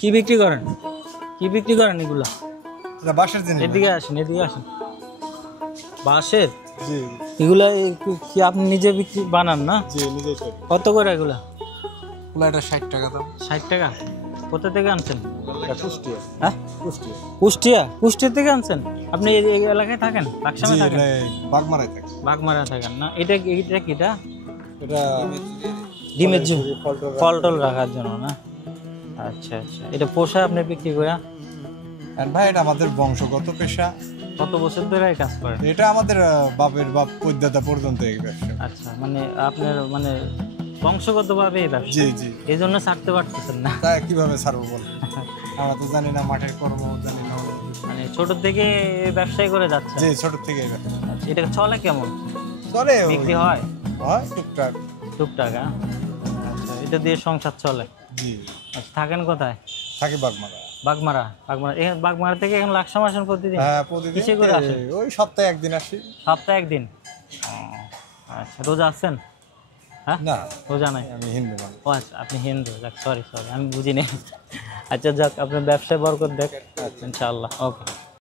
কি বিক্রি করেন? কি বিক্রি করেন এগুলা? এটা বাঁশের জিনিস। এদিকে আসেন, এদিকে আসেন। বাঁশের? জি এগুলা কি আপনি নিজে বিক্রি বানান না? জি, নিজেই করি। কত করে এগুলা? এগুলা এটা 60 টাকা দাম। 60 টাকা? কোথা থেকে আনছেন? এটা কুষ্টিয়া। হ্যাঁ, কুষ্টিয়া। কুষ্টিয়া? কুষ্টিয়া থেকে আনছেন? আপনি এই এলাকায় থাকেন? জি, লাকসামে থাকেন? এটা বাগমারায় থাকে। বাগমারা থাকেন না? এটা এটা কিটা? এটা ডিমের জন্য, ফল-টল ফল টল রাখার জন্য না? আচ্ছা আচ্ছা, এটা পোষায় আপনি বিক্রি করে? আর ভাই এটা আমাদের বংশগত পেশা। কত বছর ধরে এই কাজ করেন? এটা আমাদের বাপের বাপ পৈদাদা পর্যন্ত এই ব্যবসা। আচ্ছা, মানে আপনার মানে বংশগতভাবে এই ব্যবসা? জি জি। এই জন্য ছাড়তে পারতেছেন না? তা কিভাবে ছাড়বো বল? আমরা তো জানি না মাঠের কর্ম, জানি না। মানে ছোট থেকে এই ব্যবসায় করে যাচ্ছে? জি, ছোট থেকে এই ব্যবসা আচ্ছা, এটা চলে কেমন? চলে। বিক্রি হয়? হয় টুকটাক। টুকটাক? আচ্ছা, এটা দিয়ে সংসার চলে? জি। আচ্ছা, থাকেন কোথায়? থাকি বাগমারা। বাগমারা? বাগমারা এখানে, বাগমারা থেকে এখন লাকসাম আসেন প্রতিদিন? হ্যাঁ, প্রতিদিন। কিসে করে আসেন? ওই সপ্তাহে একদিন আসি। সপ্তাহে একদিন? আচ্ছা, রোজা আছেন? হ্যাঁ, না, রোজা নাই? আমি হিন্দু মানুষ। ও আচ্ছা, আপনি হিন্দু? যাক, সরি সরি, আমি বুঝিনি। আচ্ছা যাক, আপনার ব্যবসায় বরকত দেখ ইনশাআল্লাহ। ওকে।